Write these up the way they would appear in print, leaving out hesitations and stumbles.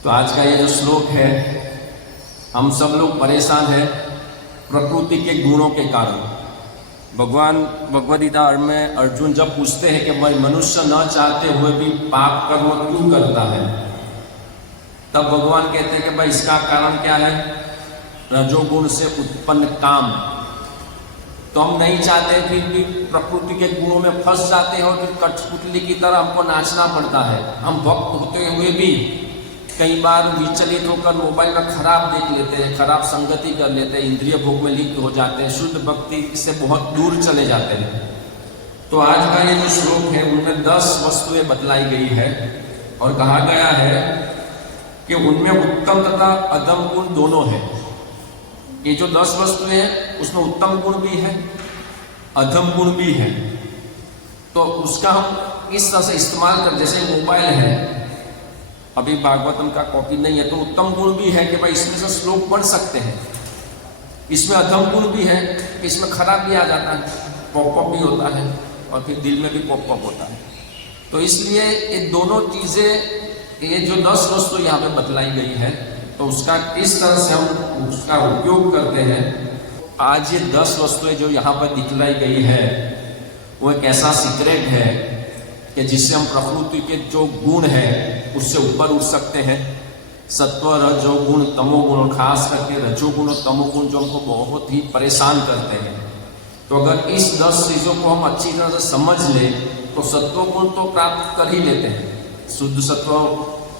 तो आज का ये जो श्लोक है, हम सब लोग परेशान हैं प्रकृति के गुणों के कारण। भगवान भगवद गीता में अर्जुन जब पूछते हैं कि भाई मनुष्य न चाहते हुए भी पाप कर्म क्यों करता है, तब भगवान कहते हैं कि भाई इसका कारण क्या है, रजोगुण से उत्पन्न काम। तो हम नहीं चाहते फिर भी प्रकृति के गुणों में फंस जाते हैं और फिर कठपुतली की तरह हमको नाचना पड़ता है। हम भक्त होते हुए भी कई बार विचलित होकर मोबाइल में खराब देख लेते हैं, खराब संगति कर लेते हैं, इंद्रिय भोग में लिप्त हो जाते हैं, शुद्ध भक्ति से बहुत दूर चले जाते हैं। तो आज का ये जो श्लोक है उनमें 10 वस्तुएं बतलाई गई है और कहा गया है कि उनमें उत्तम तथा अधम गुण दोनों है। ये जो 10 वस्तुएं हैं उसमें उत्तम गुण भी है, अधम गुण भी है। तो उसका हम इस तरह से इस्तेमाल कर, जैसे मोबाइल है, अभी भागवतम का कॉपी नहीं है, तो उत्तम गुण भी है कि भाई इसमें से श्लोक पढ़ सकते हैं। इसमें अधम गुण भी है कि इसमें खराब भी आ जाता है, पॉपअप भी होता है और फिर दिल में भी पॉपअप होता है। तो इसलिए ये दोनों चीजें, ये जो 10 वस्तु यहाँ पे बतलाई गई है, तो उसका किस तरह से हम उसका उपयोग करते हैं। आज ये 10 वस्तुएं जो यहाँ पर दिखलाई गई है वो एक ऐसा सीक्रेट है कि जिससे हम प्रकृति के जो गुण है उससे ऊपर उठ सकते हैं। सत्व रजोगुण तमोगुण, खास करके रजोगुण और तमोगुण जो हमको बहुत ही परेशान करते हैं। तो अगर इस 10 चीजों को हम अच्छी तरह से समझ ले तो सत्व गुण तो प्राप्त कर ही लेते हैं। शुद्ध सत्व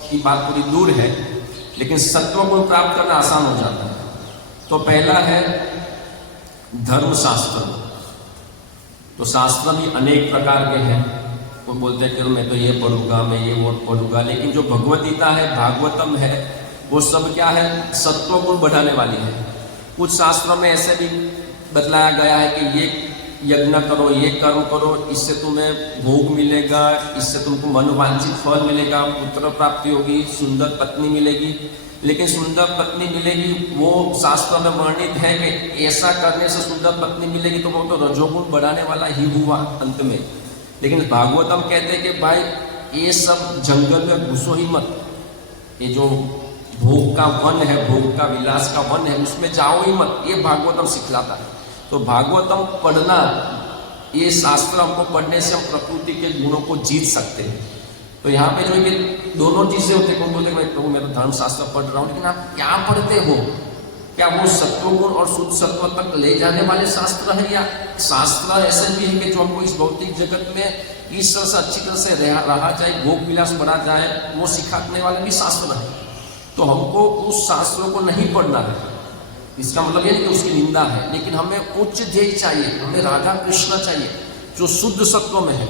की बात पूरी दूर है, लेकिन सत्व गुण प्राप्त करना आसान हो जाता है। तो पहला है धर्मशास्त्र। तो शास्त्र भी अनेक प्रकार के हैं। कोई बोलते हैं कि मैं तो ये पढ़ूंगा, मैं ये वो पढ़ूंगा, लेकिन जो भगवद गीता है, भागवतम है, वो सब क्या है, सत्व गुण बढ़ाने वाली है। कुछ शास्त्रों में ऐसे भी बतलाया गया है कि ये यज्ञ करो, ये कर्म करो, इससे तुम्हें भोग मिलेगा, इससे तुमको मनोवांछित फल मिलेगा, पुत्र प्राप्ति होगी, सुंदर पत्नी मिलेगी। लेकिन सुंदर पत्नी मिलेगी, वो शास्त्र में वर्णित है कि ऐसा करने से सुंदर पत्नी मिलेगी, तो वो तो रजोगुण बढ़ाने वाला ही हुआ अंत में। लेकिन भागवतम कहते हैं कि भाई ये सब जंगल में घुसो ही मत, ये जो भोग का वन है, भोग का विलास का वन है, उसमें जाओ ही मत, ये भागवतम सिखलाता है। तो भागवतम पढ़ना, ये शास्त्र हमको पढ़ने से हम प्रकृति के गुणों को जीत सकते हैं। तो यहाँ पे जो ये दोनों चीजें होती है, बोलते हैं तो मैं तो धर्मशास्त्र पढ़ रहा हूँ, लेकिन आप क्या पढ़ते हो? क्या वो सत्वगुण और शुद्ध सत्व तक ले जाने वाले शास्त्र है, या शास्त्र ऐसे भी है कि जो हमको इस भौतिक जगत में इस तरह से अच्छी तरह से रहा जाए, भोग विलास बढ़ा जाए, वो सिखाने वाले भी शास्त्र है। तो हमको उस शास्त्रों को नहीं पढ़ना है। इसका मतलब ये नहीं कि उसकी निंदा है, लेकिन हमें उच्च ध्येय चाहिए, हमें राधा कृष्ण चाहिए जो शुद्ध सत्व में है।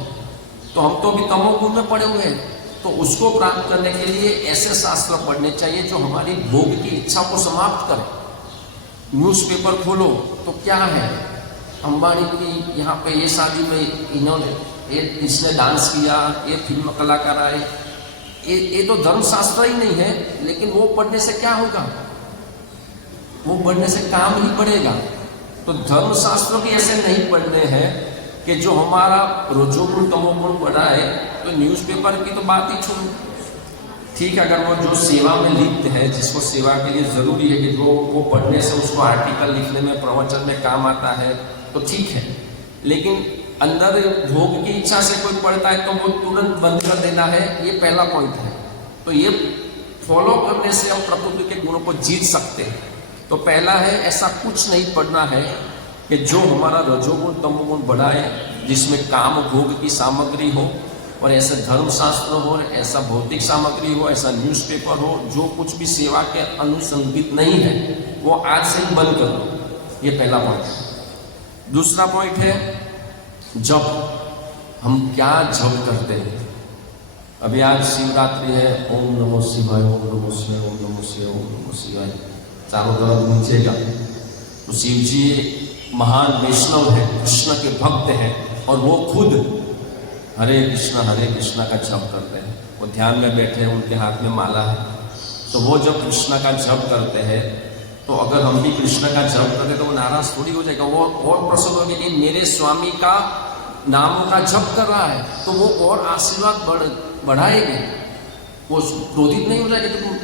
तो हम तो अभी तमोगुण में पड़े हुए हैं, तो उसको प्राप्त करने के लिए ऐसे शास्त्र पढ़ने चाहिए जो हमारी भोग की इच्छा को समाप्त करें। न्यूज़पेपर खोलो तो क्या है, अंबानी की यहाँ पे ये शादी में इन्होंने इसने डांस किया, ये फिल्म कलाकार आए, ये तो धर्मशास्त्र ही नहीं है। लेकिन वो पढ़ने से क्या होगा, वो पढ़ने से काम ही बढ़ेगा। तो धर्मशास्त्र भी ऐसे नहीं पढ़ने हैं कि जो हमारा रजोगुण तमोगुण बढ़ाए। तो न्यूज़पेपर की तो बात ही छोड़ो, ठीक है, अगर वो जो सेवा में लिप्त है, जिसको सेवा के लिए जरूरी है कि जो वो पढ़ने से उसको आर्टिकल लिखने में, प्रवचन में काम आता है, तो ठीक है। लेकिन अंदर भोग की इच्छा से कोई पढ़ता है तो वो तुरंत बंद कर देना है, ये पहला पॉइंट है। तो ये फॉलो करने से हम प्रकृति के गुणों को जीत सकते हैं। तो पहला है, ऐसा कुछ नहीं पढ़ना है कि जो हमारा रजोगुण तमोगुण बढ़ाए, जिसमें काम भोग की सामग्री हो, और ऐसा धर्मशास्त्र हो, ऐसा भौतिक सामग्री हो, ऐसा न्यूज़पेपर हो, जो कुछ भी सेवा के अनुसंगित नहीं है, वो आज से ही बंद कर दो। ये पहला पॉइंट है। दूसरा पॉइंट है जप। हम क्या जप करते हैं? अभी आज शिवरात्रि है, ओम नमो शिवाय, ओम नमो शिवाय, ओम नमो शिवाय, ओम नमो शिवाय चारों तरफ गूंजेगा। तो शिव जी महान वैष्णव है, कृष्ण के भक्त हैं, और वो खुद हरे कृष्णा का जप करते हैं। वो ध्यान में बैठे हैं, उनके हाथ में माला है। तो वो जब कृष्ण का जप करते हैं, तो अगर हम भी कृष्ण का जप करते तो वो नाराज थोड़ी हो जाएगा, वो और प्रसन्न होगा कि मेरे स्वामी का नामों का जप कर रहा है, तो वो और आशीर्वाद बढ़ाएगी। वो क्रोधित नहीं हो जाएगा कि तुम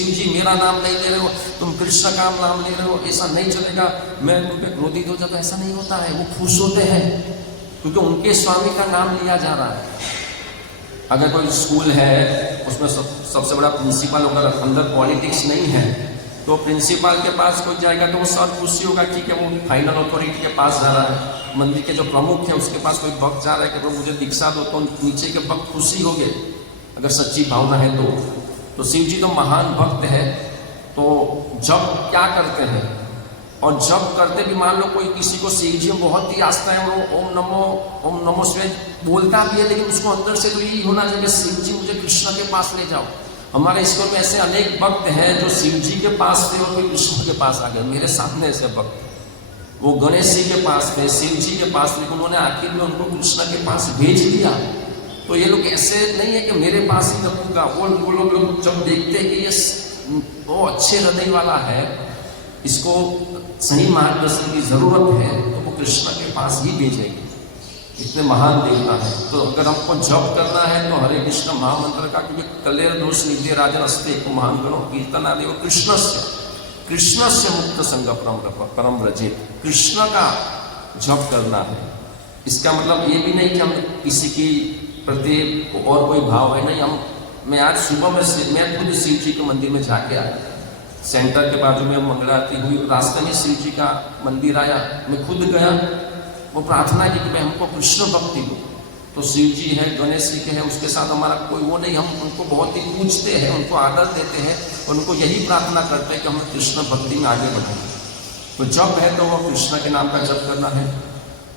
शिव जी मेरा नाम नहीं ले रहे हो, तुम कृष्ण का नाम ले रहे हो, ऐसा नहीं चलेगा, मैं तुम पे क्रोधित हो जाता। ऐसा नहीं होता है, वो खुश होते हैं क्योंकि उनके स्वामी का नाम लिया जा रहा है। अगर कोई स्कूल है उसमें सबसे बड़ा प्रिंसिपल होगा, अंदर पॉलिटिक्स नहीं है तो प्रिंसिपल के पास कोई जाएगा तो वो सर खुशी होगा, ठीक है वो फाइनल अथॉरिटी के पास जा रहा है। मंदिर के जो प्रमुख है उसके पास कोई भक्त जा रहा है कि प्रभु मुझे दीक्षा दो, तो नीचे के भक्त खुशी हो गए अगर सच्ची भावना है तो शिव जी तो महान भक्त है। तो जब क्या करते हैं, और जब करते भी मान लो कोई किसी को शिव जी में बहुत ही आस्था है, वो ओम नमो शिवाय बोलता भी है, लेकिन उसको अंदर से तो यही होना चाहिए शिव जी मुझे कृष्ण के पास ले जाओ। हमारे ईश्वर में ऐसे अनेक भक्त हैं जो शिव जी के पास थे और कोई कृष्ण के पास आ गए। मेरे सामने ऐसे भक्त, वो गणेश जी के पास थे, शिव जी के पास थे, उन्होंने आखिर में उनको कृष्ण के पास भेज दिया। तो ये लोग ऐसे नहीं है कि मेरे पास ही रखूंगा, वो लोग जब देखते हैं कि ये वो अच्छे हृदय वाला है, इसको सही मार्गदर्शन की जरूरत है, तो वो कृष्ण के पास ही भेजेंगे। इतने महान देवता है। तो अगर हमको जप करना है तो हरे कृष्ण महामंत्र का, क्योंकि कलेर दोष नित्य राजन अस्ते को महान गणो कीर्तन आदि कृष्ण से मुक्त संग परम व्रजित, कृष्ण का जप करना है। इसका मतलब ये भी नहीं कि हम किसी की प्रति और कोई भाव है नहीं। मैं आज सुबह में मैं खुद शिव जी के मंदिर में जाके आया, सेंटर के बाजू में मंगला आरती हुई, रास्ते में शिव जी का मंदिर आया, मैं खुद गया, वो प्रार्थना की कि मैं हमको कृष्ण भक्ति दो। तो शिव जी है, गणेश जी के हैं, उसके साथ हमारा कोई वो नहीं, हम उनको बहुत ही पूजते हैं, उनको आदर देते हैं, उनको यही प्रार्थना करते हैं कि हम कृष्ण भक्ति में आगे बढ़ें। तो जप है तो वो कृष्ण के नाम का जप करना है।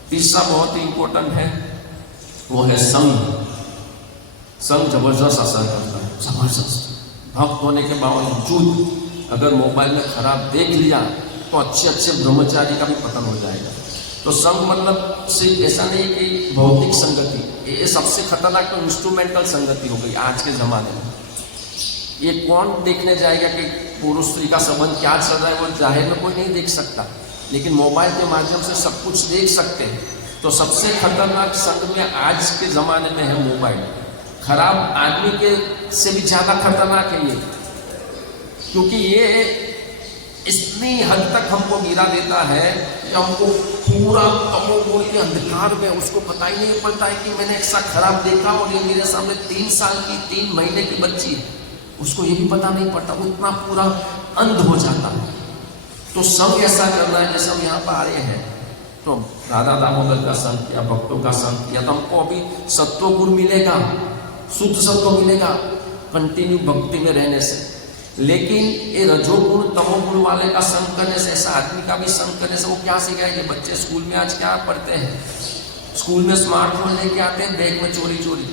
तीसरा बहुत ही इंपॉर्टेंट है, वो है संग। संग जबरदस्त असर करता है, जबरदस्त। भक्त होने के बावजूद अगर मोबाइल में खराब देख लिया तो अच्छे ब्रह्मचारी का भी पतन हो जाएगा। तो संग मतलब सिर्फ ऐसा नहीं कि भौतिक संगति, ये सबसे खतरनाक तो इंस्ट्रूमेंटल संगति हो गई आज के जमाने में। ये कौन देखने जाएगा कि पुरुष स्त्री का संबंध क्या चल रहा है, वो जाहिर में कोई नहीं देख सकता, लेकिन मोबाइल के माध्यम से सब कुछ देख सकते हैं। तो सबसे खतरनाक संग में आज के जमाने में है मोबाइल। खराब आदमी के से भी ज्यादा खतरनाक है ये, क्योंकि ये इतनी हद तक हमको गिरा देता है कि हमको पूरा तमोगुण के अंधकार में, उसको पता ही नहीं पड़ता है कि मैंने ऐसा खराब देखा और ये मेरे सामने 3 साल की 3 महीने की बच्ची है, उसको ये भी पता नहीं पड़ता, उतना पूरा अंध हो जाता है। तो संग ऐसा करना है जैसे हम यहाँ पर आ रहे हैं, तो राधा दामोदर का संग किया, भक्तों का संग किया, तो हमको अभी सत्व गुण मिलेगा, शुद्ध सत्व मिलेगा कंटिन्यू भक्ति में रहने से। लेकिन ये रजोगुण तमोगुण वाले का संग करने से, ऐसा आदमी का भी संग करने से वो क्या सिखाएंगे? बच्चे स्कूल में आज क्या पढ़ते हैं, स्कूल में स्मार्टफोन लेके आते हैं, बैग में चोरी।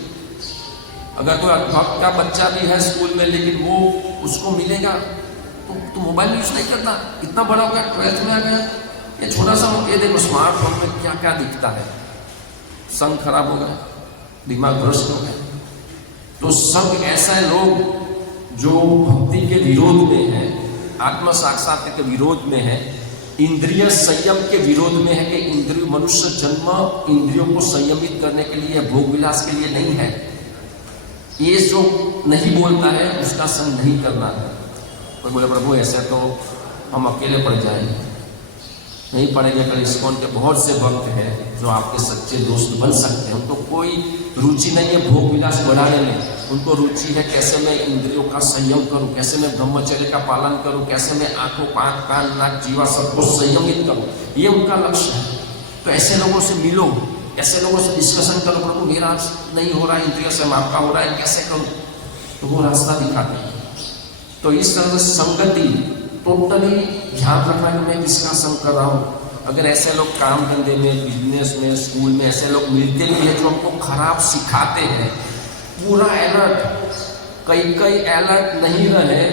अगर कोई भक्त का बच्चा भी है स्कूल में, लेकिन वो उसको मिलेगा तो मोबाइल यूज नहीं करता, इतना बड़ा हो गया, 12th में आ गया, ये छोटा सा ये देखो स्मार्टफोन में क्या क्या दिखता है। संग खराब हो गया, दिमाग भ्रष्ट हो गया। तो संग ऐसा है, लोग जो भक्ति के विरोध में है, आत्म साक्षात्कार के विरोध में है, इंद्रिय संयम के विरोध में है कि इंद्रिय मनुष्य जन्म इंद्रियों को संयमित करने के लिए, भोग विलास के लिए नहीं है। ये जो नहीं बोलता है उसका संग नहीं करना है। कोई बोले प्रभु ऐसे तो हम अकेले पड़ जाएंगे, नहीं पड़ेंगे। कल इस्कॉन के बहुत से भक्त हैं जो आपके सच्चे दोस्त बन सकते हैं, उनको कोई रुचि नहीं है भोग विलास बढ़ाने में, उनको रुचि है कैसे मैं इंद्रियों का संयम करूं, कैसे मैं ब्रह्मचर्य का पालन करूं, कैसे मैं आंखों, कान, नाक, जीवा सबको संयमित करूं, ये उनका लक्ष्य है। तो ऐसे लोगों से मिलो, ऐसे लोगों से डिस्कशन करो, प्रभु मेरा नहीं हो रहा है, इंद्रियों से आपका हो रहा है, कैसे करूं, तो वो रास्ता दिखाते हैं। तो इस तरह से संगति टोटली ध्यान रखना कि मैं किसका संग कर रहा हूँ। अगर ऐसे लोग काम धंधे में, बिजनेस में, स्कूल में ऐसे लोग मिलते भी हैं जो हमको खराब सिखाते हैं, पूरा अलर्ट, कई अलर्ट नहीं रहे।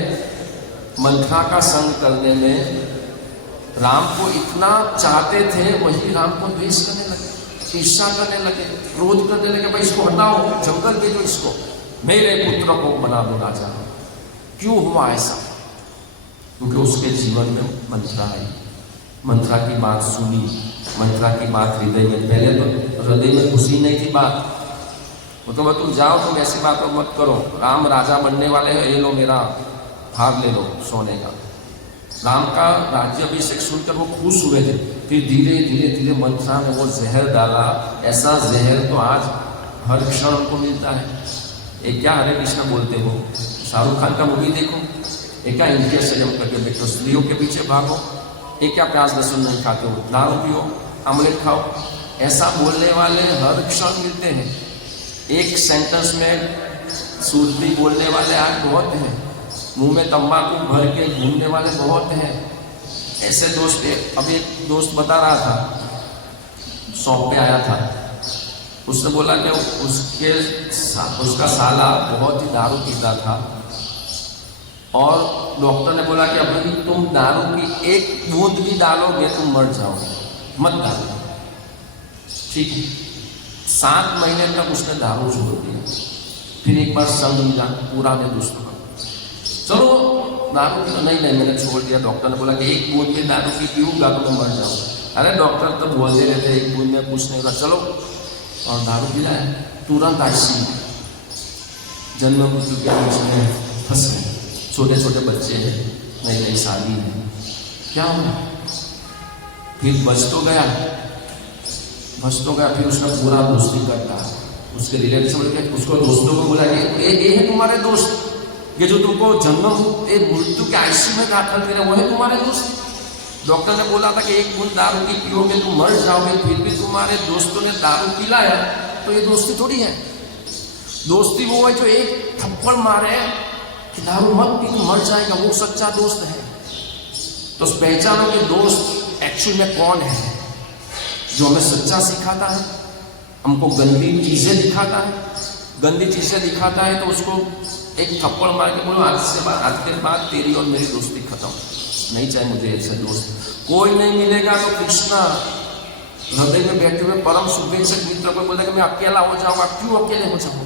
मंत्रा का संग करने में राम को इतना चाहते थे, वही राम को द्वेष करने लगे, ईर्ष्या करने लगे, क्रोध करने लगे, भाई इसको हटाओ, जंगल भेजो इसको, मेरे पुत्र को बना दो राजा। क्यों हुआ ऐसा? क्योंकि उसके जीवन में मंत्रा आई, मंत्रा की बात सुनी, मंत्रा की बात हृदय में, पहले तो हृदय में खुशी नहीं थी बात, वो तो तुम जाओ, तुम ऐसी बात मत करो, राम राजा बनने वाले हैं, ये लो मेरा हार ले लो सोने का। राम का राज्याभिषेक सुनकर वो खुश हुए थे। फिर धीरे धीरे धीरे मंथरा में वो जहर डाला, ऐसा जहर तो आज हर क्षण उनको मिलता है। एक क्या हरे कृष्ण बोलते हो, शाहरुख खान का मूवी देखो, एक क्या इंद्रिय संयम करके देखो, स्त्रियों के पीछे भागो, एक क्या प्याज लहसुन नहीं खाते हो, दारू पियो, आमलेट खाओ, ऐसा बोलने वाले हर क्षण मिलते हैं। एक सेंटेंस में सुरती बोलने वाले आज बहुत हैं, मुंह में तंबाकू भर के घूमने वाले बहुत हैं। ऐसे दोस्त, अभी एक दोस्त बता रहा था, शॉप पे आया था, उसने बोला कि उसका साला बहुत ही दारू पीता था और डॉक्टर ने बोला कि अभी तुम दारू की एक बूंद भी डालोगे तुम मर जाओगे, मत डालो। ठीक है, 7 महीने तक उसने दारू छोड़ दिया। फिर एक बार संग मिला पुराने दोस्तों का, चलो दारू की तो नहीं मैंने छोड़ दिया। डॉक्टर ने बोला कि एक बूंद में दारू की पीऊंगा तो मैं मर जाऊंगा। अरे डॉक्टर तो बोलते रहते एक बूंद में कुछ नहीं होगा, चलो, और दारू पिलाया, तुरंत आईसीयू, जन्म मृत्यु के बीच में फंस गए। छोटे छोटे बच्चे हैं, नई नई शादी है, क्या हुआ? फिर बच तो गया। फिर उसने पूरा दोस्ती करता, उसके रिलेटिव के उसको दोस्तों को बोला कि ये है तुम्हारे दोस्त, ये जो तुमको जन्म मृत्यु के आईसीयू में दाखिल करे वो है तुम्हारे दोस्त। डॉक्टर ने बोला था कि एक बूंद दारू की पियोगे तुम मर जाओगे, फिर भी तुम्हारे दोस्तों ने दारू पिलाया, तो ये दोस्ती थोड़ी है। दोस्ती वो है जो एक थप्पड़ मारे कि दारू मत पी तुम मर जाएगा, वो सच्चा दोस्त है। तो पहचानो कि दोस्त एक्चुअल में कौन है, जो हमें सच्चा सिखाता है, हमको गंदी चीजें दिखाता है, गंदी चीजें दिखाता है तो उसको एक थप्पड़ मार के बोलो आज के बाद तेरी और मेरी दोस्ती खत्म, नहीं चाहिए मुझे ऐसे दोस्त। कोई नहीं मिलेगा तो कृष्णा हृदय में बैठे हुए परम शुभेच्छक मित्र को बोलेगा मैं अकेला हो जाऊंगा, क्यों अकेले हो जाऊंगा?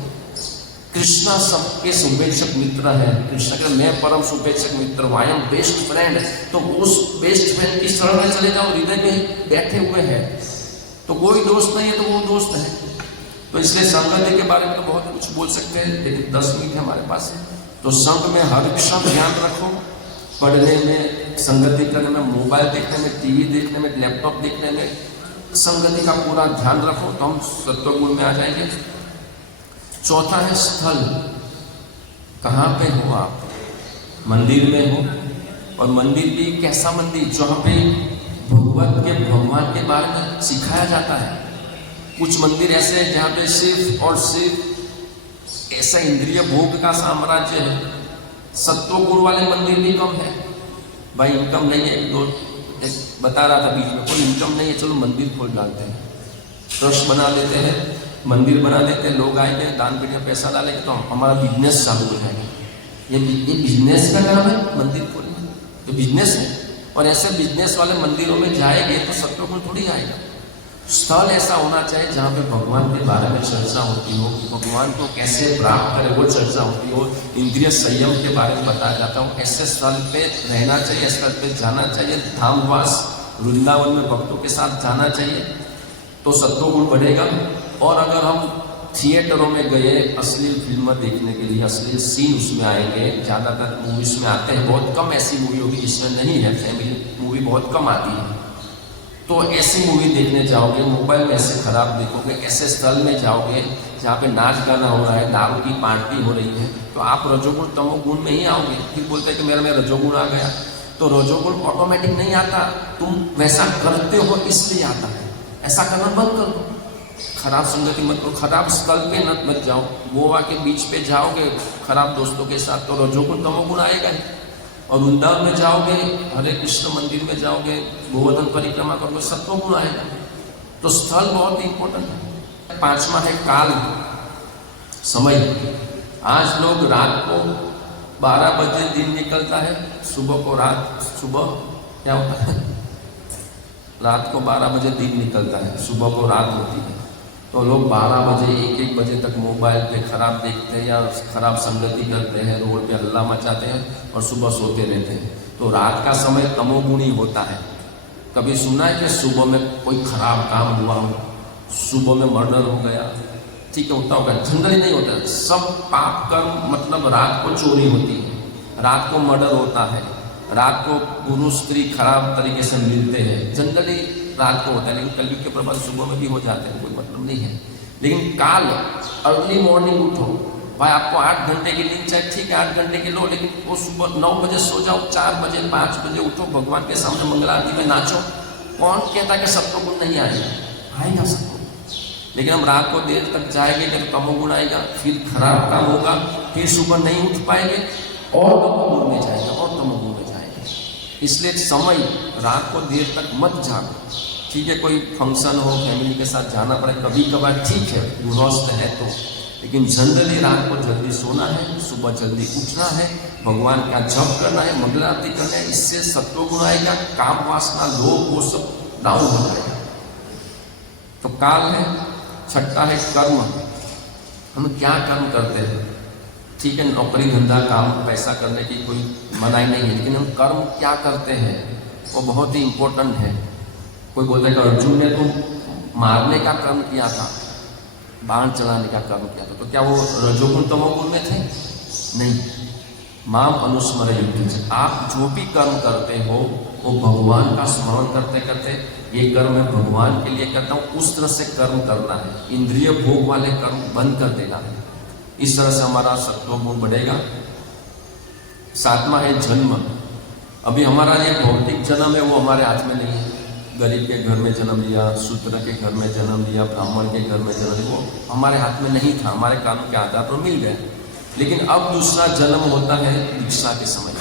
कृष्णा सबके शुभेच्छक मित्र है। कृष्णा के मैं परम शुभेच्छक मित्र हूँ, आई एम बेस्ट फ्रेंड। तो उस बेस्ट फ्रेंड की शरण में चले जाओ, हृदय में बैठे हुए हैं, तो कोई दोस्त नहीं है तो वो दोस्त है। तो इसलिए संगति के बारे में तो बहुत कुछ बोल सकते हैं, लेकिन 10 मिनट हमारे पास है। तो संग में हर क्षण ध्यान रखो, पढ़ने में, संगति करने में, मोबाइल देखने में, टीवी देखने में, लैपटॉप देखने में, संगति का पूरा ध्यान रखो तो हम सत्वगुण में आ जाएंगे। चौथा है स्थल, कहाँ पे हो आप? मंदिर में हो, और मंदिर भी कैसा मंदिर जहाँ पे भगवान के बारे में सिखाया जाता है। कुछ मंदिर ऐसे हैं जहाँ पे सिर्फ और सिर्फ ऐसा इंद्रिय भोग का साम्राज्य है। सत्वगुण वाले मंदिर भी कम है, भाई इनकम नहीं है, एक बता रहा था बीच में, कोई इनकम नहीं है, चलो मंदिर खोल डालते हैं, ट्रस्ट बना लेते हैं, मंदिर बना देते हैं, लोग आएंगे दान पीने में पैसा डालेंगे तो हमारा बिजनेस चालू हो जाएगा। ये बिजनेस का नाम है मंदिर खोलना, तो बिजनेस है। और ऐसे बिजनेस वाले मंदिरों में जाएंगे तो सत्वगुण थोड़ी आएगा। स्थल ऐसा होना चाहिए जहाँ पे भगवान के बारे में चर्चा होती हो, भगवान को कैसे प्राप्त करें वो चर्चा होती हो, इंद्रिय संयम के बारे में बताया जाता हो। ऐसे स्थल पे रहना चाहिए, ऐसे स्थल पे जाना चाहिए। धामवास वृंदावन में भक्तों के साथ जाना चाहिए तो सत्वगुण बढ़ेगा। और अगर हम थिएटरों में गए अश्लील फिल्म देखने के लिए, अश्लील सीन उसमें आएंगे, ज़्यादातर मूवीज में आते हैं, बहुत कम ऐसी मूवी होगी जिसमें नहीं है, फैमिली मूवी बहुत कम आती है, तो ऐसी मूवी देखने जाओगे, मोबाइल में ऐसे खराब देखोगे, ऐसे स्थल में जाओगे जहाँ पे नाच गाना हो रहा है, दारू की पार्टी हो रही है, तो आप रजोगुण तमोगुण में ही आओगे। फिर बोलते हैं कि मेरा में रजोगुण आ गया, तो रजोगुण ऑटोमेटिक नहीं आता, तुम वैसा करते हो इसलिए आता है। ऐसा करना बंद कर दो, खराब संगति मत करो, खराब स्थल पे मत जाओ। गोवा के बीच पे जाओगे खराब दोस्तों के साथ तो रजोगुण तमोगुण आएगा ही। और वृंदावन में जाओगे, हरे कृष्ण मंदिर में जाओगे, गोवर्धन परिक्रमा करोगे, सत्वगुण आएगा। तो स्थल बहुत इंपॉर्टेंट है। 5वां है काल, समय। आज लोग रात को 12 बजे दिन निकलता है, सुबह को सुबह क्या होता है, रात को 12 बजे दिन निकलता है, सुबह को रात होती है। तो लोग 12 बजे 1-1 बजे तक मोबाइल पे खराब देखते हैं या खराब संगति करते हैं, रोड पे हल्ला मचाते हैं और सुबह सोते रहते हैं। तो रात का समय तमोगुणी होता है। कभी सुना है कि सुबह में कोई खराब काम हुआ हो, सुबह में मर्डर हो गया? ठीक है, होता होगा, जनरली नहीं होता। सब पाप कर्म, मतलब रात को चोरी होती है, रात को मर्डर होता है, रात को पुरुष स्त्री खराब तरीके से मिलते हैं, जनरली रात को होता है, लेकिन कलयुग के प्रभाव सुबह में भी हो जाते हैं, कोई मतलब नहीं है। लेकिन काल अर्ली मॉर्निंग उठो भाई, आपको 8 घंटे की नींद चाहिए, ठीक है 8 घंटे की लो, लेकिन वो सुबह 9 बजे सो जाओ, 4 बजे 5 बजे उठो, भगवान के सामने मंगला आरती में नाचो। कौन कहता कि सत्वगुण नहीं आएगा? आएगा सत्वगुण, लेकिन हम रात को देर तक जाएंगे तो तमोगुण आएगा, फिर खराब काम होगा, फिर सुबह नहीं उठ पाएंगे और तमोगुण में जाएगा और तमोगुण में जाएगा। इसलिए समय रात को देर तक मत जागो। ठीक है, कोई फंक्शन हो फैमिली के साथ जाना पड़े कभी कभार, ठीक है गृहस्थ है तो, लेकिन जनरली रात को जल्दी सोना है, सुबह जल्दी उठना है, भगवान का जप करना है, मंगल आरती करना है। इससे सत्वगुण आएगा, काम वासना लोभ वो सब डाउन हो जाएगा। तो काल है। छठा है कर्म। हम क्या कर्म करते हैं? ठीक है, नौकरी धंधा काम पैसा करने की कोई मनाही नहीं है, लेकिन हम कर्म क्या करते हैं वो बहुत ही इंपॉर्टेंट है। कोई बोलता है कि अर्जुन ने तो मारने का कर्म किया था, बाण चलाने का कर्म किया था, तो क्या वो रजोगुण तमोगुण में थे? नहीं। माम अनुस्मर युद्धि, आप जो भी कर्म करते हो वो भगवान का स्मरण करते करते, ये कर्म मैं भगवान के लिए करता हूँ, उस तरह से कर्म करना है। इंद्रिय भोग वाले कर्म बंद कर देना है। इस तरह से हमारा सत्वगुण बढ़ेगा। 7वां है जन्म। अभी हमारा ये भौतिक जन्म है वो हमारे हाथ में नहीं है। गरीब के घर में जन्म लिया, शूद्र के घर में जन्म लिया, ब्राह्मण के घर में जन्म लिया, वो हमारे हाथ में नहीं था, हमारे कानून के आधार पर मिल गया। लेकिन अब दूसरा जन्म होता है दीक्षा के समय।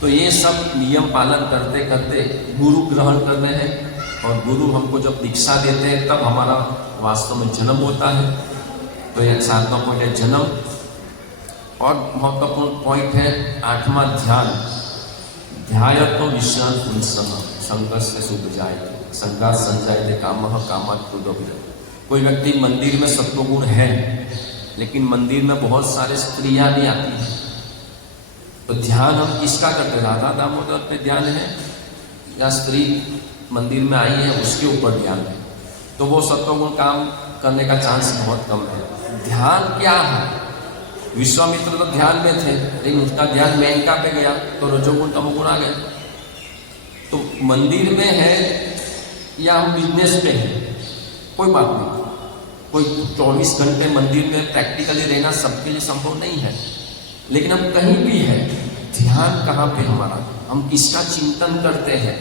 तो ये सब नियम पालन करते करते गुरु ग्रहण कर रहे हैं, और गुरु हमको जब दीक्षा देते हैं तब हमारा वास्तव में जन्म होता है। तो यह 7वां पॉइंट है जन्म। और महत्वपूर्ण पॉइंट है 8वां ध्यान। ध्यायत्व विश्रांत पुंसः संघर्ष से शुद्ध जाए, संघात संजायते कामः कामात् क्रोधः। कोई व्यक्ति मंदिर में सत्वगुण है, लेकिन मंदिर में बहुत सारे स्त्रियां भी आती हैं, तो ध्यान हम किसका करते हैं? राधा दामोदर पे ध्यान है या स्त्री मंदिर में आई है उसके ऊपर ध्यान है? तो वो सत्वगुण काम करने का चांस बहुत कम है। ध्यान क्या है? विश्वामित्र तो ध्यान में थे, लेकिन उसका ध्यान मेनका पे गया तो रजोगुण तमोगुण आ गया। तो मंदिर में है या हम बिजनेस पे हैं, कोई बात नहीं। कोई 24 घंटे मंदिर में प्रैक्टिकली रहना सबके लिए संभव नहीं है, लेकिन हम कहीं भी है, ध्यान कहाँ पे हमारा? हम किसका चिंतन करते हैं?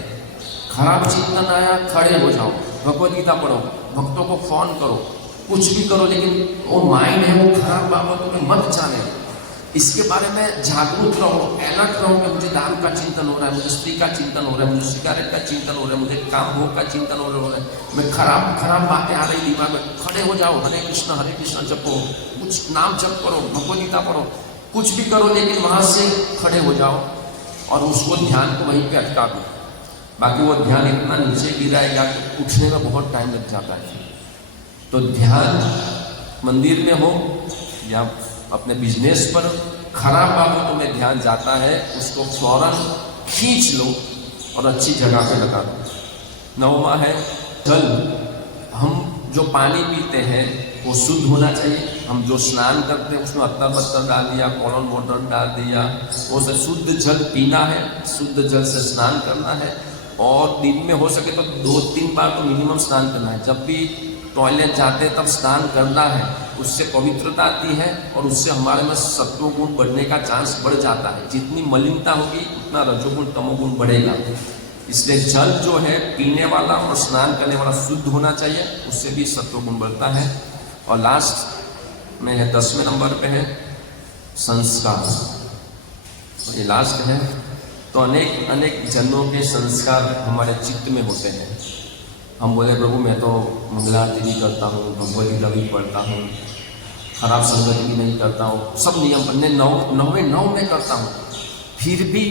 खराब चिंतन आया, खड़े हो जाओ, भगवद गीता पढ़ो, भक्तों को फोन करो, कुछ भी करो, लेकिन वो माइंड है वो खराब बाबतों में मत जाने। इसके बारे में जागरूक रहो, अलर्ट रहो कि मुझे दारू का चिंतन हो रहा है, मुझे स्त्री का चिंतन हो रहा है, मुझे सिगरेट का चिंतन हो रहा है, मुझे काम भोग का चिंतन हो रहा है, मैं खराब बातें आ रही दिमाग में। खड़े हो जाओ, हरे कृष्ण जपो, कुछ नाम जप करो, भगवद गीता पढ़ो, कुछ भी करो, लेकिन वहां से खड़े हो जाओ और उसको ध्यान को वहीं पे अटका दो। बाकी वो ध्यान इतना नीचे गिराएगा कि उठने में बहुत टाइम लग जाता है। तो ध्यान मंदिर में हो या अपने बिजनेस पर खराब बातों में ध्यान जाता है, उसको फौरन खींच लो और अच्छी जगह पे लगा दो। 9वां है जल। हम जो पानी पीते हैं वो शुद्ध होना चाहिए। हम जो स्नान करते हैं उसमें अत्तर पत्तर डाल दिया, कॉलन वाटर डाल दिया, वो से शुद्ध जल पीना है, शुद्ध जल से स्नान करना है। और दिन में हो सके तो 2-3 बार तो मिनिमम स्नान करना है। जब भी टॉयलेट जाते हैं तब स्नान करना है, उससे पवित्रता आती है और उससे हमारे में सत्वगुण बढ़ने का चांस बढ़ जाता है। जितनी मलिनता होगी उतना रजोगुण तमोगुण बढ़ेगा। इसलिए जल जो है पीने वाला और स्नान करने वाला शुद्ध होना चाहिए, उससे भी सत्वगुण बढ़ता है। और लास्ट में है 10वें नंबर पे है संस्कार। तो ये लास्ट है। तो अनेक जन्मों के संस्कार हमारे चित्त में होते हैं। हम बोले प्रभु मैं तो मंगला आरती भी करता हूँ, भगवद गीता भी पढ़ता हूँ, खराब संगत भी नहीं करता हूँ, सब नियम अपने 9 में करता हूँ, फिर भी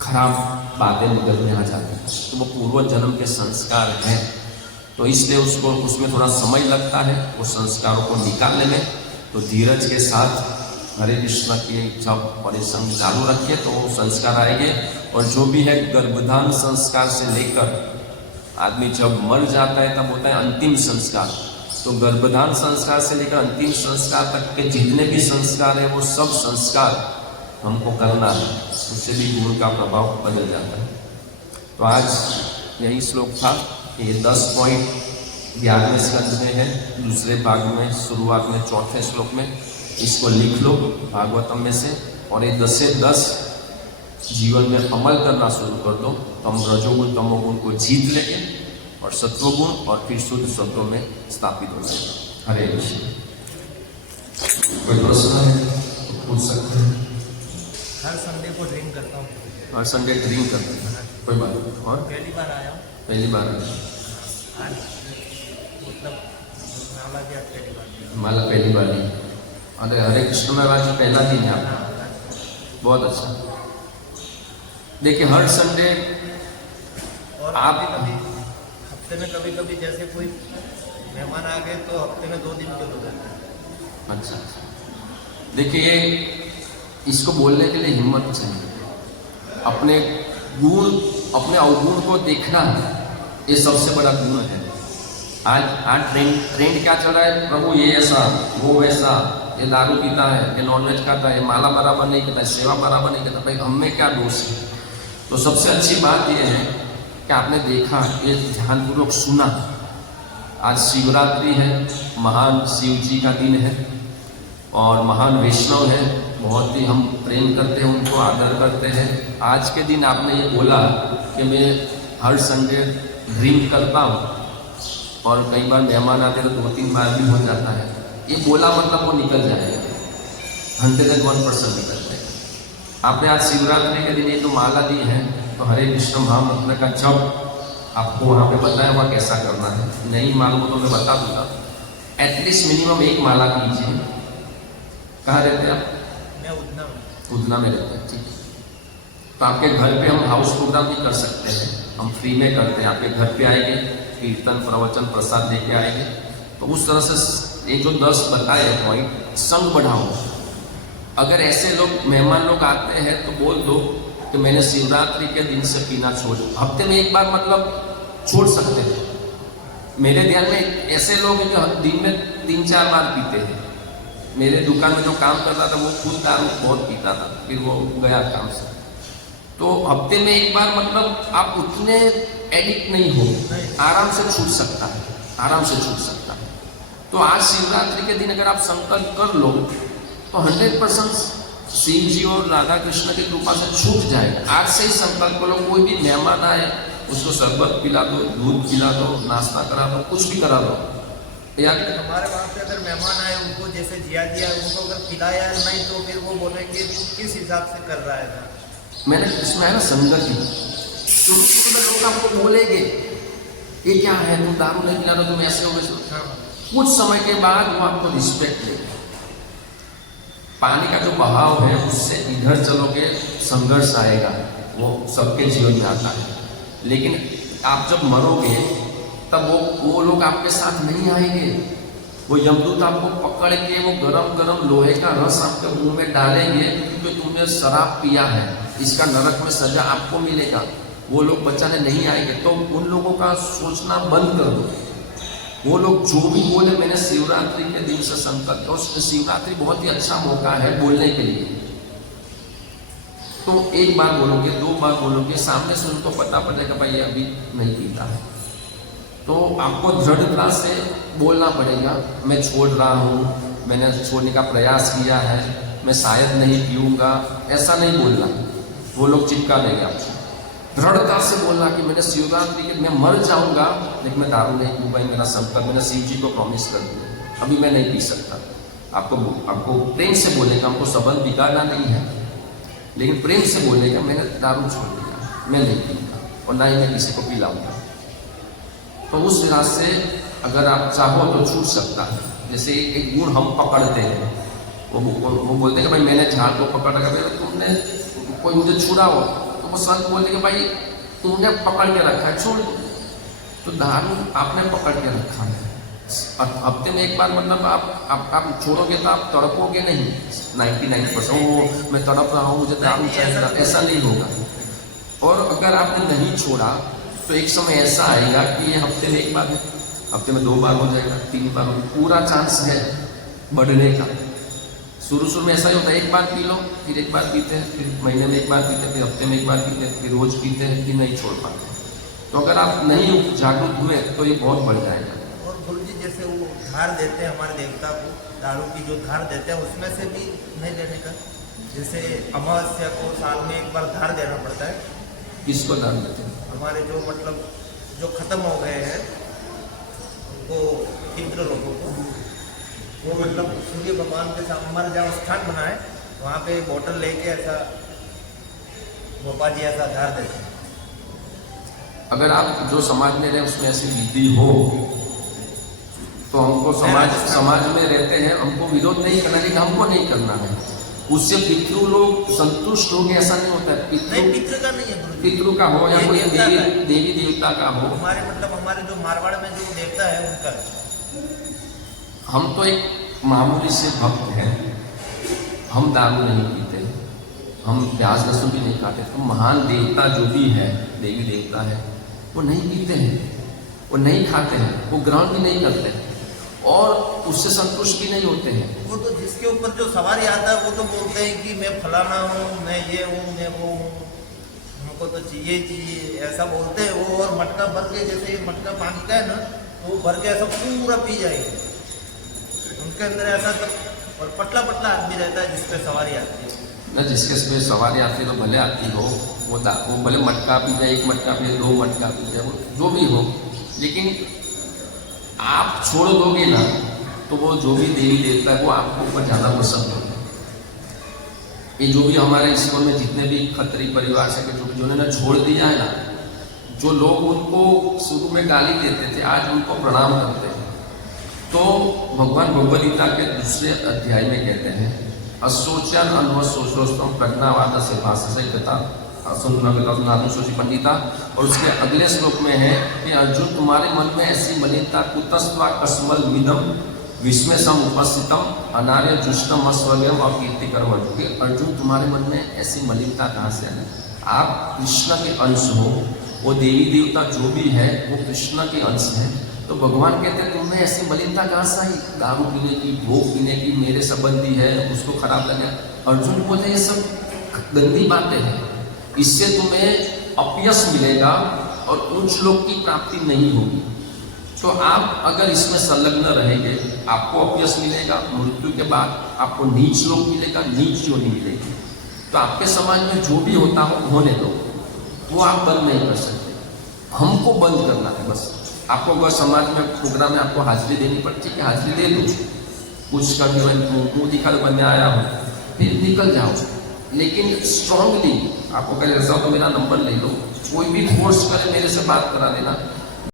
खराब बातें निकल में आ जाती हैं। तो वो पूर्व जन्म के संस्कार हैं। तो इसलिए उसमें थोड़ा समय लगता है वो संस्कारों को निकालने में। तो धीरज के साथ हरे कृष्ण के जब परिश्रम चालू रखिए तो वो संस्कार आएंगे। और जो भी है गर्भधान संस्कार से लेकर आदमी जब मर जाता है तब होता है अंतिम संस्कार। तो गर्भधान संस्कार से लेकर अंतिम संस्कार तक के जितने भी संस्कार है वो सब संस्कार हमको करना है, उससे भी गुण का प्रभाव बदल जाता है। तो आज यही श्लोक था। ये 10 पॉइंट 11वें स्कंद में है, दूसरे भाग में शुरुआत में 4थे श्लोक में। इसको लिख लो भागवतम में से, और ये 10 से 10 जीवन में अमल करना शुरू कर दो, तो हम रजोगुण तमोगुण को जीत लेंगे और सत्वगुण और फिर शुद्ध सत्व में स्थापित हो जाएगा। हरे कृष्ण। कोई प्रश्न है तो पूछ सकते हैं। हर संडे को ड्रिंक करता हूँ। हर संडे ड्रिंक करते हैं, कोई बात नहीं। और पहली बार आया हूँ। पहली बार मतलब माला की आज पहली बार। माला पहली बार नहीं। अरे हरे कृष्ण में आज पहला दिन है आपका, बहुत अच्छा। देखिए हर संडे और आप कभी हफ्ते में कभी कभी जैसे कोई मेहमान आ गए तो हफ्ते में 2 दिन के हो जाते हैं। अच्छा। देखिए इसको बोलने के लिए हिम्मत चाहिए, अपने गुण अपने अवगुण को देखना है, ये सबसे बड़ा गुण है। आज ट्रेंड क्या चल रहा है, प्रभु ये ऐसा वो वैसा, ये दारू पीता है, ये नॉनवेज खाता है, ये माला बराबर नहीं करता, सेवा बराबर नहीं करता। भाई हमें क्या दोष है? तो सबसे अच्छी बात यह है कि आपने देखा, ये ध्यानपूर्वक सुना। आज शिवरात्रि है, महान शिव जी का दिन है और महान वैष्णव है, बहुत ही हम प्रेम करते हैं, उनको आदर करते हैं। आज के दिन आपने ये बोला कि मैं हर संडे ड्रिंक करता हूँ और कई बार मेहमान आते तो 2-3 बार भी हो जाता है। ये बोला मतलब वो निकल जाएगा, 101% निकल जाएगा। आपने आज शिवरात्रि के दिन ये जो माला दी है, तो हरे कृष्ण महामंत्र का जप आपको वहाँ पे बताया हुआ कैसा करना है। नहीं मालूम तो मैं बता दूंगा। एटलीस्ट मिनिमम 1 माला कीजिए। कहाँ रहते हैं आप? मैं उधना में रहते हैं, ठीक है। तो आपके घर पे हम हाउस प्रोग्राम भी कर सकते हैं, हम फ्री में करते हैं। आपके घर पे आएंगे, कीर्तन प्रवचन प्रसाद लेके आएंगे। तो उस तरह से ये जो 10 बताए पॉइंट, संग बढ़ाओ। अगर ऐसे लोग मेहमान लोग आते हैं तो बोल दो कि मैंने शिवरात्रि के दिन से पीना छोड़, हफ्ते में 1 बार मतलब छोड़ सकते हैं। मेरे ध्यान में ऐसे लोग हैं जो दिन में 3-4 बार पीते हैं। मेरे दुकान में जो काम करता था वो खुद दारू बहुत पीता था, फिर वो गया काम से। तो हफ्ते में 1 बार मतलब आप उतने एडिक्ट नहीं हो, आराम से छूट सकता है, आराम से छूट सकता है। तो आज शिवरात्रि के दिन अगर आप संकल्प कर लो तो 100% शिव जी और राधा कृष्ण की कृपा से छूट जाएगा। आज से ही संकल्प करो, कोई भी मेहमान आए उसको शरबत पिला दो, दूध पिला दो, नाश्ता करा दो, कुछ भी करा दो। या हमारे वहाँ पे अगर मेहमान आए उनको जैसे जिया दिया, उनको अगर पिलाया नहीं तो फिर वो बोलेंगे किस हिसाब से कर रहा है। मैंने इसमें है ना संगति, तो लोग आपको बोलेंगे ये क्या है, तुम दारू नहीं पिला रहे, तुम ऐसे हो वैसे। कुछ समय के बाद वो आपको रिस्पेक्ट देगा। पानी का जो बहाव है उससे इधर चलोगे संघर्ष आएगा, वो सबके जीवन में आता है। लेकिन आप जब मरोगे तब वो लोग आपके साथ नहीं आएंगे। वो यमदूत आपको पकड़ के वो गरम गरम लोहे का रस आपके मुंह में डालेंगे, क्योंकि तुमने शराब पिया है, इसका नरक में सजा आपको मिलेगा। वो लोग बचाने नहीं आएंगे। तो उन लोगों का सोचना बंद कर दो। वो लोग जो भी बोले, मैंने शिवरात्रि के दिन से संकल्प, और शिवरात्रि बहुत ही अच्छा मौका है बोलने के लिए। तो 1 बार बोलोगे, 2 बार बोलोगे, सामने से उनको पता पड़ेगा भाई अभी नहीं पीता है। तो आपको दृढ़ता से बोलना पड़ेगा, मैं छोड़ रहा हूँ, मैंने छोड़ने का प्रयास किया है, मैं शायद नहीं पीऊँगा, ऐसा नहीं बोलना। वो लोग चिपका देंगे आपसे। दृढ़ता से बोलना कि मैंने शिवरात्रि के मैं मर जाऊंगा लेकिन मैं दारू नहीं पीऊँगा, मेरा संकल्प, मैंने शिव जी को प्रॉमिस कर दिया, अभी मैं नहीं पी सकता। आपको प्रेम से बोलेगा, हमको संबंध बिगाड़ना नहीं है, लेकिन प्रेम से बोलेगा मैंने दारू छोड़ दिया, मैं नहीं पीऊँगा और ना ही मैं किसी को पिलाऊंगा। तो उस लिहाज से अगर आप चाहो तो छूट सकता है। जैसे एक गुण हम पकड़ते हैं, वो बोलते हैं कि भाई मैंने झाड़ को पकड़ रखा, भाई तुमने कोई मुझे छुड़ाओ, तो वो संत बोलते कि भाई तुमने पकड़ के रखा है, छोड़ दो। तो दारू आपने पकड़ के रखा है, हफ्ते में 1 बार मतलब आप छोड़ोगे तो आप तड़पोगे नहीं। 99% वो मैं तड़प रहा हूँ, मुझे दारू चाहिए, ऐसा नहीं होगा। और अगर आपने नहीं छोड़ा तो एक समय ऐसा आएगा कि ये हफ्ते में 1 बार है, हफ्ते में 2 बार हो जाएगा, 3 बार हो, पूरा चांस है बढ़ने का। शुरू में ऐसा ही होता है, एक बार पी लो, फिर एक बार पीते हैं, फिर महीने में एक बार पीते हैं, फिर हफ्ते में एक बार पीते हैं, फिर रोज पीते हैं, फिर नहीं छोड़ पाते। तो अगर आप नहीं जागरूक हुए तो ये बहुत बढ़ जाएगा। और गुरु जी जैसे वो धार देते हैं हमारे देवता को, दारू की जो धार देते हैं उसमें से भी नहीं लेने का। जैसे अमावस्या को साल में एक बार धार देना पड़ता है। किसको दान देते हैं? हमारे जो मतलब जो खत्म हो गए हैं उनको, पितृ लोगों को, वो मतलब सूर्य भगवान के साथ हमारा जहाँ स्थान बना है वहाँ पे बोतल लेके ऐसा गोपा जी ऐसा धार देते हैं। अगर आप जो समाज में रहे उसमें ऐसी विधि हो तो हमको समाज में रहते हैं, हमको विरोध नहीं करना, लेकिन हमको नहीं करना है। उससे पितृ लोग संतुष्ट हो गए ऐसा नहीं होता है। पितृ का नहीं है गुरु जी। पितृ का हो या कोई देवी देवता का हो, हमारे मतलब हमारे जो मारवाड़ में जो देवता है उनका। हम तो एक मामूली से भक्त हैं, हम दारू नहीं पीते, हम प्याज लहसुन भी नहीं खाते। तो महान देवता जो भी है, देवी देवता है, वो नहीं पीते हैं, वो नहीं खाते हैं, वो ग्रहण भी नहीं करते हैं और उससे संतुष्ट भी नहीं होते हैं। वो तो जिसके ऊपर जो सवारी आता है वो तो बोलते हैं कि मैं फलाना हूँ, मैं ये हूँ, मैं वो हूँ, हमको तो चाहिए ऐसा बोलते हैं वो। और मटका भर के, जैसे ये मटका पानी का है ना, तो वो भर के ऐसा पूरा पी जाएंगे। उनके अंदर ऐसा तो, और पतला पतला आदमी रहता है जिसपे सवारी आती है ना, जिसके पे सवारी आती है तो भले आती हो, वो भले मटका पी जाए, एक मटका पी जाए, 2 मटका पी जाए, वो जो भी हो, लेकिन आप छोड़ दोगे ना तो वो जो भी देवी देवता है वो आपको ऊपर ज़्यादा पसंद होगा। ये जो भी हमारे इस्कॉन में जितने भी खत्री परिवार से जो जिन्होंने छोड़ दिया है ना, जो लोग उनको शुरू में गाली देते थे आज उनको प्रणाम करते हैं। तो भगवान भगवद गीता के दूसरे अध्याय में कहते हैं, असोचन अनवशोषोस्तम प्रज्ञावाद से भाषा सोची पंडिता। और उसके अगले श्लोक में है कि अर्जुन तुम्हारे मन में ऐसी मलिनता कुतस्वा कस्मल मिदम विस्मय सम उपस्थितम अनार्य जुष्टम अस्वर्गम और कीर्तिकरम। अर्जुन तुम्हारे मन में ऐसी मलिनता कहाँ से है? आप कृष्ण के अंश हो, वो देवी देवता जो भी है वो कृष्ण के अंश है। तो भगवान कहते हैं तुम्हें ऐसी मलिनता कहाँ से आई? दारू पीने की, भोग पीने की, मेरे संबंधी है उसको खराब लगे। अर्जुन बोले ये सब गंदी बातें हैं, इससे तुम्हें अपयश मिलेगा और उच्च लोक की प्राप्ति नहीं होगी। तो आप अगर इसमें संलग्न रहेंगे आपको अपयश मिलेगा, मृत्यु के बाद आपको नीच लोक मिलेगा, नीच योनि मिलेगी। तो आपके समाज में जो भी होता हो होने दो, वो आप बंद नहीं कर सकते, हमको बंद करना है बस। आपको अगर समाज में प्रोग्राम में आपको हाजिरी देनी पड़ती है, हाजिरी दे दो, कुछ करके मुँह दिखा दो मैं आया हूँ, फिर निकल जाओ। लेकिन स्ट्रांगली आपको कहे ऐसा तो मेरा नंबर ले लो, कोई भी फोर्स करे मेरे से बात करा देना,